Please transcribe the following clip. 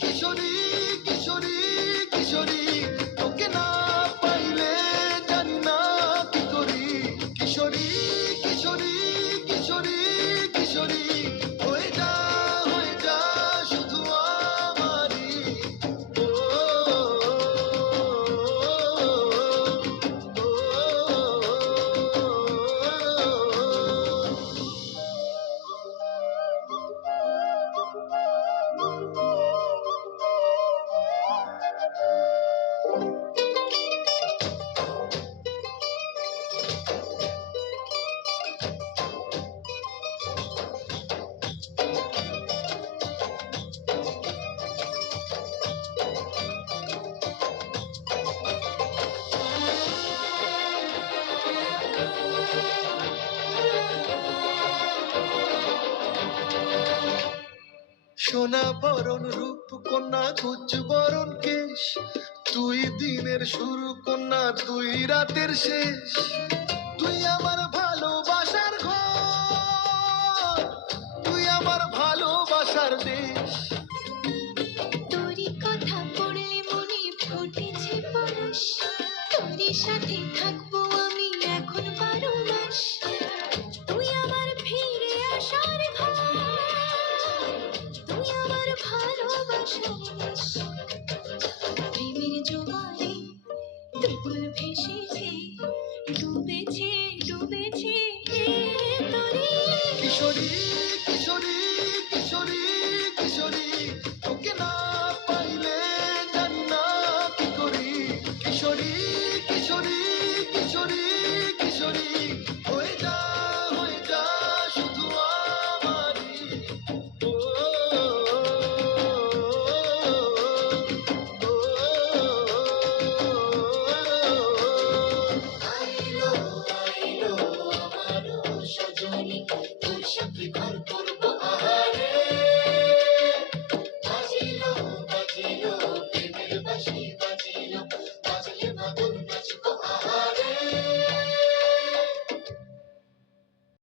কিশোরী কিশোরী কিশোরী তোকে না পাইলে জানি না কি করি। কিশোরী কিশোরী কিশোরী কিশোরী হয়ে যা শুধু আমারই। ও, সোনা বরণ রূপ কন্যা কুচ বরণ কেশ, তুই দিনের শুরু কন্যা তুই রাতের শেষ। তুই আমার ভালোবাসার ঘর, তুই আমার ভালোবাসার দেশ। তোরই কথা পড়লে মনে ফুটেছে পরশ, তোরই সাথে থাকবো আমি এখন 12 মাস। তুই আমার ফিরে আসার ঘর, তুই আমার ভালোবাসার দেশ। প্রেমের জোয়ারে দুপুর ভেসেছে, ডুবেছে ডুবেছে তরি। কিশোরী কিশোরী কিশোরী কিশোরী তোকে না পাইলে জানি না কি করি। কিশোরী কিশোরী কিশোরী কিশোরী হয়ে যা শুধু আমারই। ও, আইলো আইলো আমারও সজনী, তোর সাথে ঘর করবো আহারে। বাজিলো বাজিলো প্রেমের বাঁশি বাজিলো,